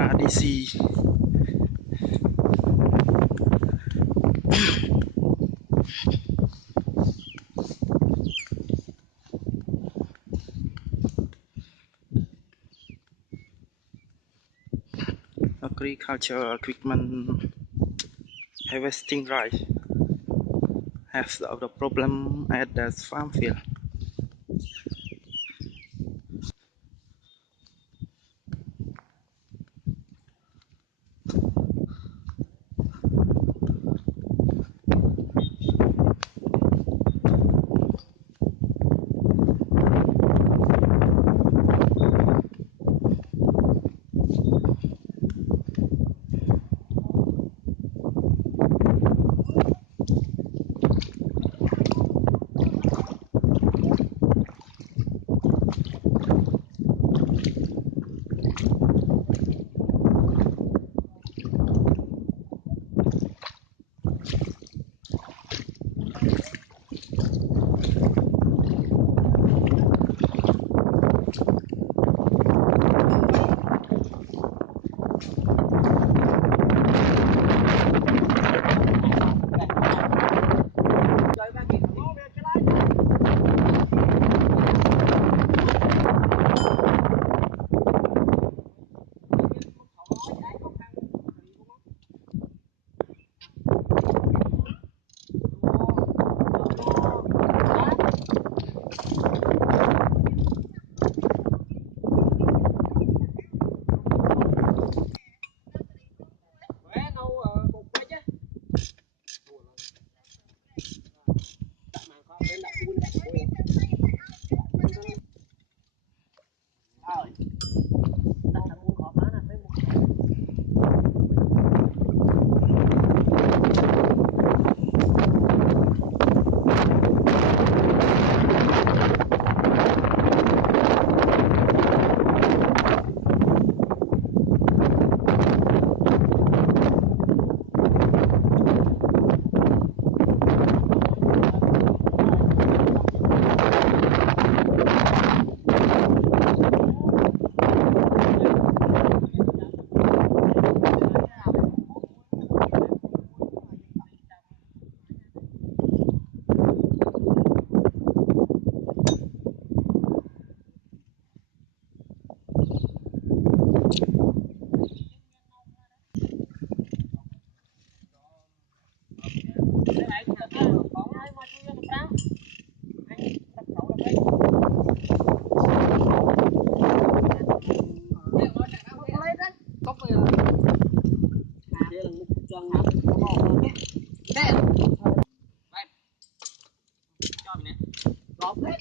camera DC. Agricultural equipment harvesting rice has solved the problem at the farm field.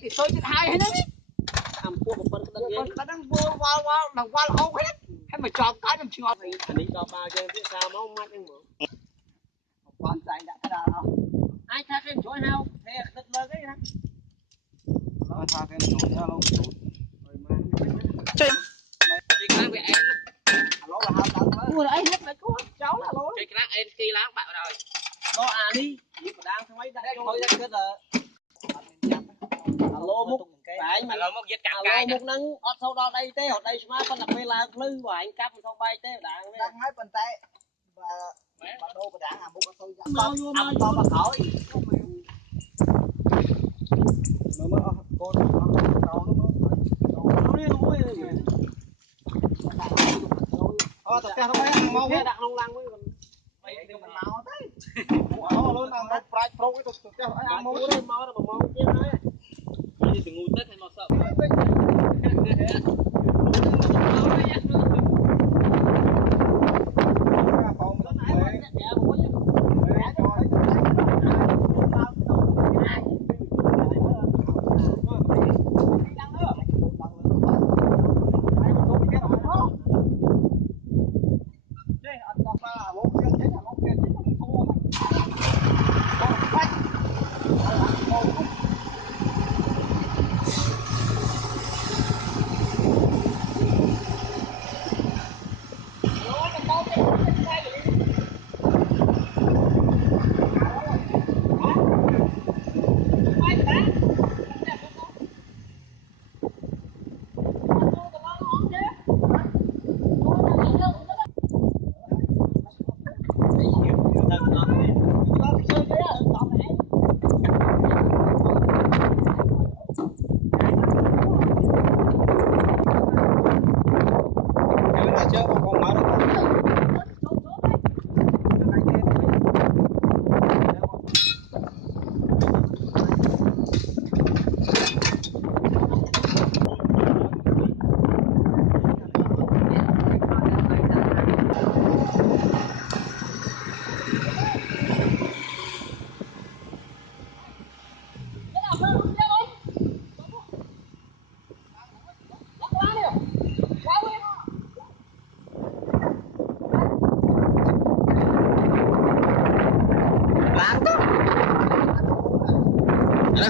Thì tôi chết hai hết đấy. Làm cua một phần cái đang vô vào đằng qua là không hết. Hay mà chọn cái làm chưa. Anh đi cho ba cho phía sau máu mắt anh mở. Quán dài đã thế nào không? Ai tha cái chỗ hao, thế thật lớn cái đó. Nó tha cái chỗ hao luôn. Rồi mà. Chơi. Đi cái với em. Alo là hao đâu đó. Ủa ấy hết mày cô cháu là lố. Chơi cái em kia láng bạo rồi. Nó à đi, đi còn đang mấy đã thôi ra kết rồi. Alo múc anh mà alo múc giết cặp cái múc nắng ở sau đó đây té ở đây mà phân đặc biệt là lư của anh cặp sau bay té đạn đang hết phần tay và đô của đạn làm múc tôi ăn to mà khỏi mà con to nó tất cả nó phải ăn mau đặt lông lăng với mình mau thế luôn ăn nó fried pro cái tất cả ăn mau đấy mau là mau chết đấy đi từ ngu tết hay mau sợ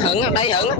hửng á, đây hửng á.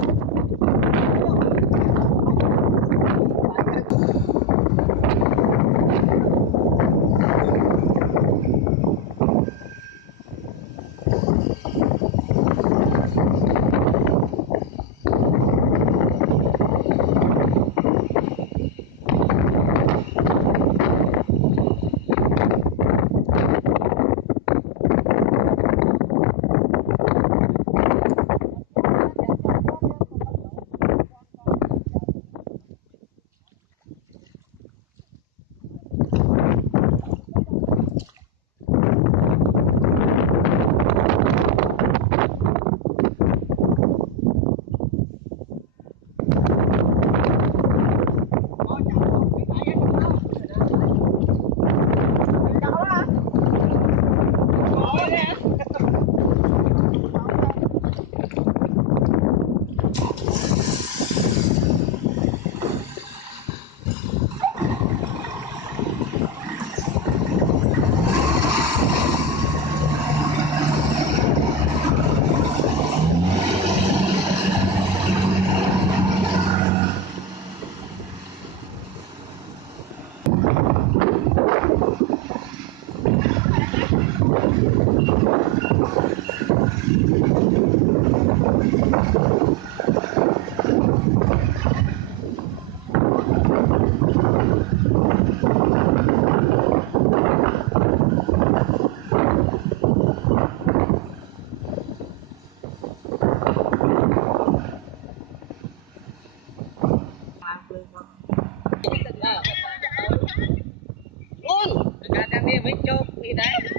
Luôn cả đang đi với chốt đi đấy rồi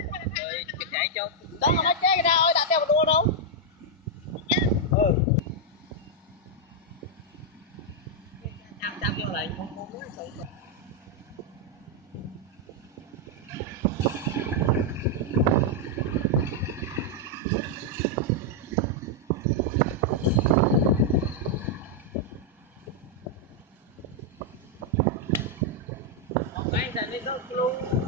chạy chốt đó mà nó chết cái ra ơi đã theo đua đâu. Chăm vô lại không muốn sợ. Mấy giờ đi đâu luôn.